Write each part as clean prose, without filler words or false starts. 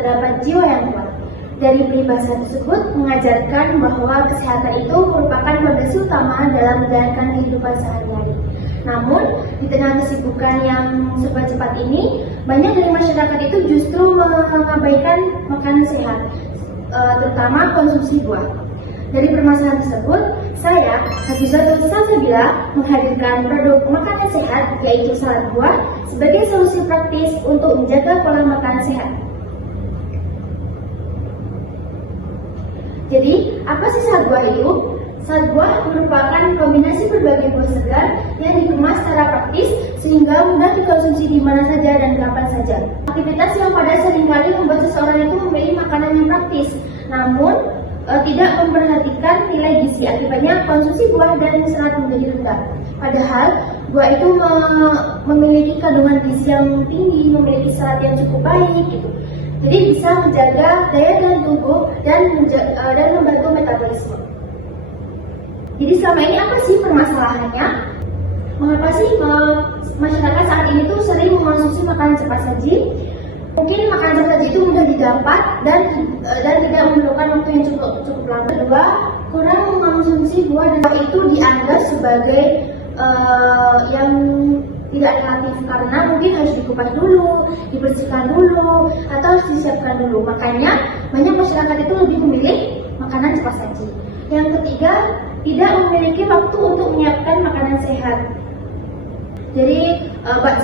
terdapat jiwa yang kuat. Dari peribahasa tersebut mengajarkan bahwa kesehatan itu merupakan fondasi utama dalam menjalankan kehidupan sehari-hari. Namun, di tengah kesibukan yang serba cepat ini, banyak dari masyarakat itu justru mengabaikan makanan sehat, terutama konsumsi buah. Dari permasalahan tersebut, saya, Hafizatul Salsabila, menghadirkan produk makanan sehat, yaitu salad buah, sebagai solusi praktis untuk menjaga pola makan sehat. Jadi, apa sih salad buah itu? Salad buah merupakan kombinasi berbagai buah segar yang dikemas secara praktis sehingga mudah dikonsumsi di mana saja dan kapan saja. Aktivitas yang pada seringkali membuat seseorang itu memilih makanan yang praktis, namun tidak memperhatikan nilai gizi. Akibatnya konsumsi buah dan serat menjadi rendah. Padahal buah itu memiliki kandungan gizi yang tinggi, memiliki serat yang cukup baik gitu. Jadi bisa menjaga daya tahan tubuh dan membantu metabolisme. Jadi selama ini apa sih permasalahannya? Mengapa sih masyarakat saat ini tuh sering mengonsumsi makanan cepat saji? Mungkin makanan cepat saji itu mudah didapat dan tidak memerlukan waktu yang cukup lama. Kedua, kurang mengonsumsi buah dan itu dianggap sebagai yang tidak relatif karena mungkin harus dikupas dulu, dibersihkan dulu, atau harus disiapkan dulu. Makanya banyak masyarakat itu lebih memilih makanan cepat saji. Yang ketiga, tidak memiliki waktu untuk menyiapkan makanan sehat. Jadi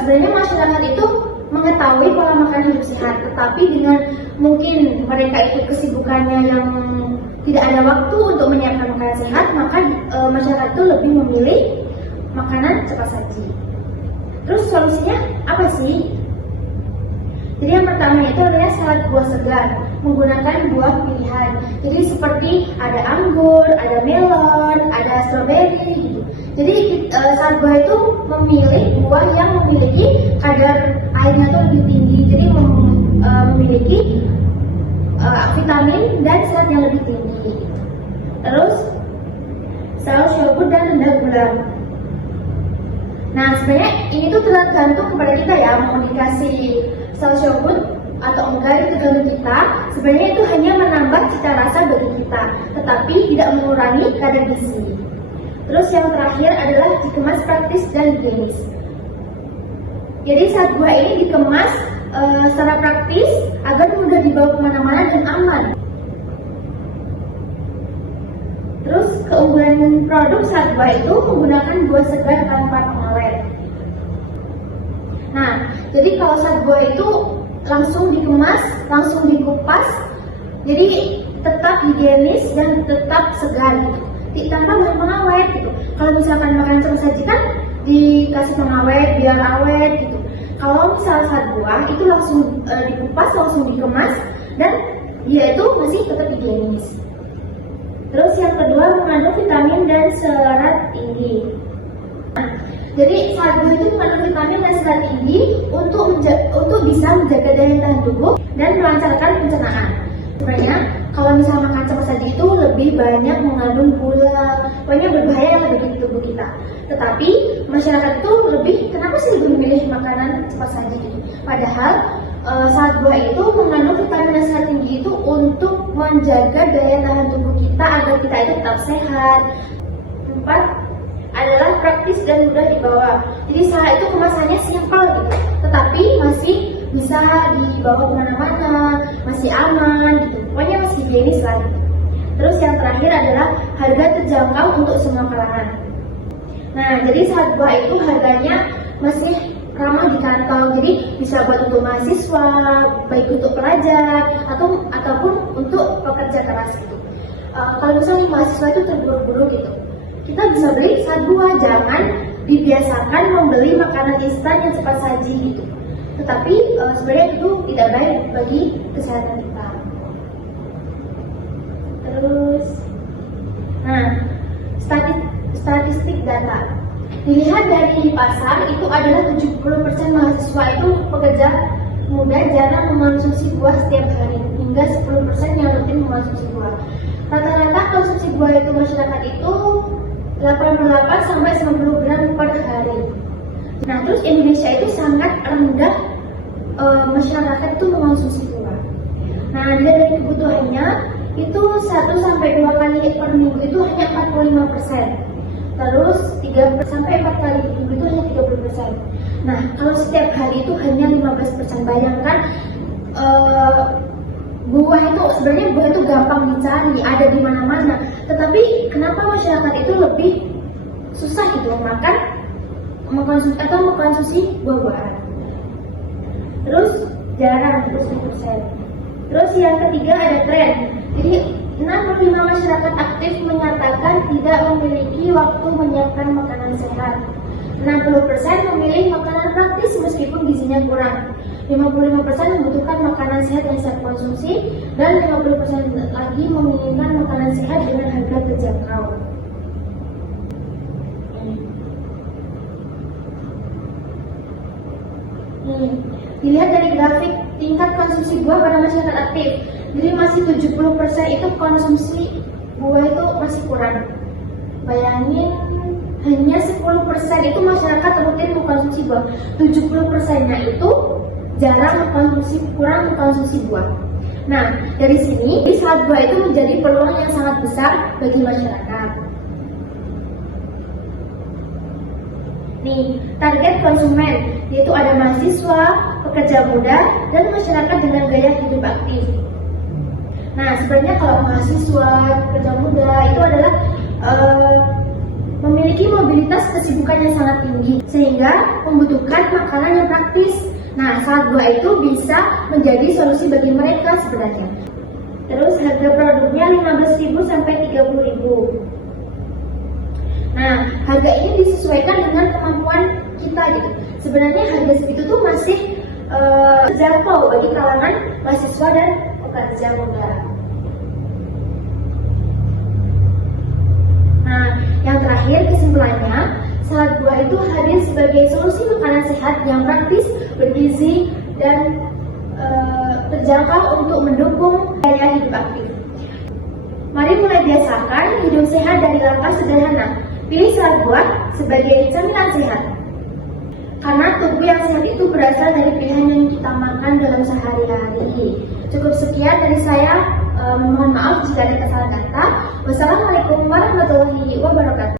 sebenarnya masyarakat itu mengetahui pola makan hidup sehat, tetapi dengan mungkin mereka itu kesibukannya yang tidak ada waktu untuk menyiapkan makanan sehat, maka masyarakat itu lebih memilih makanan cepat saji. Terus solusinya apa sih? Jadi yang pertama itu adalah salad buah segar menggunakan buah pilihan. Jadi seperti ada anggur, ada melon, ada stroberi gitu. Jadi salad buah itu memilih buah yang memiliki kadar airnya itu lebih tinggi. Jadi memiliki vitamin dan serat yang lebih tinggi. Terus saus yogurt dan rendah gula. Nah, sebenarnya ini tuh tergantung kepada kita ya, mau dikasih saus yogurt atau enggak itu tergantung kita. Sebenarnya itu hanya menambah cita rasa bagi kita, tetapi tidak mengurangi kadar gizi. Terus yang terakhir adalah dikemas praktis dan higienis. Jadi saat buah ini dikemas secara praktis agar mudah dibawa kemana-mana dan aman. Terus keunggulan produk saat buah itu menggunakan buah segar tanpa pengawet. Nah, jadi kalau saat buah itu langsung dikemas, langsung dikupas, jadi tetap higienis dan tetap segar gitu. Tanpa bahan pengawet gitu. Kalau misalkan makan cepat saji kan dikasih pengawet biar awet gitu. Kalau misalnya saat buah itu langsung dikupas, langsung dikemas dan dia itu masih tetap higienis. Terus yang kedua mengandung vitamin dan serat tinggi. Nah, jadi saat buah itu mengandung vitamin dan serat tinggi untuk bisa menjaga daya tahan tubuh dan melancarkan pencernaan. Sebenarnya kalau misalnya makan cepat saji itu lebih banyak mengandung gula, banyak berbahaya bagi tubuh kita. Tetapi masyarakat itu kenapa sih lebih memilih makanan cepat saji gitu? Padahal saat buah itu mengandung vitamin dan serat tinggi itu untuk menjaga daya tahan tubuh kita agar kita itu tetap sehat. 4 adalah praktis dan mudah dibawa. Jadi salad itu kemasannya simpel gitu, tetapi masih bisa dibawa kemana-mana, masih aman gitu. Pokoknya masih higienis lah. Terus yang terakhir adalah harga terjangkau untuk semua kalangan. Nah, jadi salad buah itu harganya masih ramah di kantong, jadi bisa buat untuk mahasiswa, baik untuk pelajar ataupun untuk pekerja keras gitu. Kalau misalnya mahasiswa itu terburu-buru gitu, kita bisa beli salad buah, jangan dibiasakan membeli makanan instan yang cepat saji gitu. Tetapi sebenarnya itu tidak baik bagi kesehatan kita. Terus, statistik data. Dilihat dari pasar, itu adalah 70% mahasiswa itu pekerja muda jarang mengonsumsi buah setiap hari, hingga 10% yang rutin mengonsumsi buah. Rata-rata konsumsi buah itu masyarakat itu 88 sampai 90 gram per hari. Nah, terus Indonesia itu sangat rendah masyarakat itu mengonsumsi buah. Nah, dilihat dari kebutuhannya, itu 1 sampai 2 kali per minggu itu hanya 45%. Terus 3 sampai 4 kali per minggu itu hanya 30%. Nah, kalau setiap hari itu hanya 15%. Bayangkan buah itu gampang dicari, ada di mana-mana. Tetapi kenapa masyarakat itu lebih susah gitu mengkonsumsi buah-buahan? Terus jarang 20%. Terus yang ketiga ada tren. Jadi 65 masyarakat aktif menyatakan tidak memiliki waktu menyiapkan makanan sehat. 60% memilih makanan praktis meskipun gizinya kurang. 55% membutuhkan makanan sehat yang siap konsumsi, dan 50% lagi menginginkan makanan sehat dengan harga terjangkau. Dilihat dari grafik tingkat konsumsi buah pada masyarakat aktif. Jadi masih 70% itu konsumsi buah itu masih kurang. Bayangin, hanya 10% itu masyarakat rutin mengkonsumsi buah. 70%-nya itu kurang mengkonsumsi buah. Nah, dari sini saat buah itu menjadi peluang yang sangat besar bagi masyarakat. Nih, target konsumen yaitu ada mahasiswa, pekerja muda, dan masyarakat dengan gaya hidup aktif. Nah, sebenarnya kalau mahasiswa, pekerja muda itu adalah memiliki mobilitas kesibukan yang sangat tinggi sehingga membutuhkan makanan yang praktis. Nah, saat buah itu bisa menjadi solusi bagi mereka sebenarnya. Terus harga produknya 15.000 sampai 30.000. Nah, harga ini disesuaikan dengan kemampuan kita gitu. Sebenarnya harga segitu tuh masih terjangkau bagi kalangan mahasiswa dan pekerja muda. Nah, yang terakhir kesimpulannya, salad buah itu hadir sebagai solusi makanan sehat yang praktis, bergizi, dan terjangkau untuk mendukung gaya hidup aktif. Mari mulai biasakan hidup sehat dari langkah sederhana. Pilih salad buah sebagai camilan sehat. Karena tubuh yang sehat itu berasal dari pilihan yang kita makan dalam sehari-hari. Cukup sekian dari saya. Mohon maaf jika ada kesalahan kata. Wassalamualaikum warahmatullahi wabarakatuh.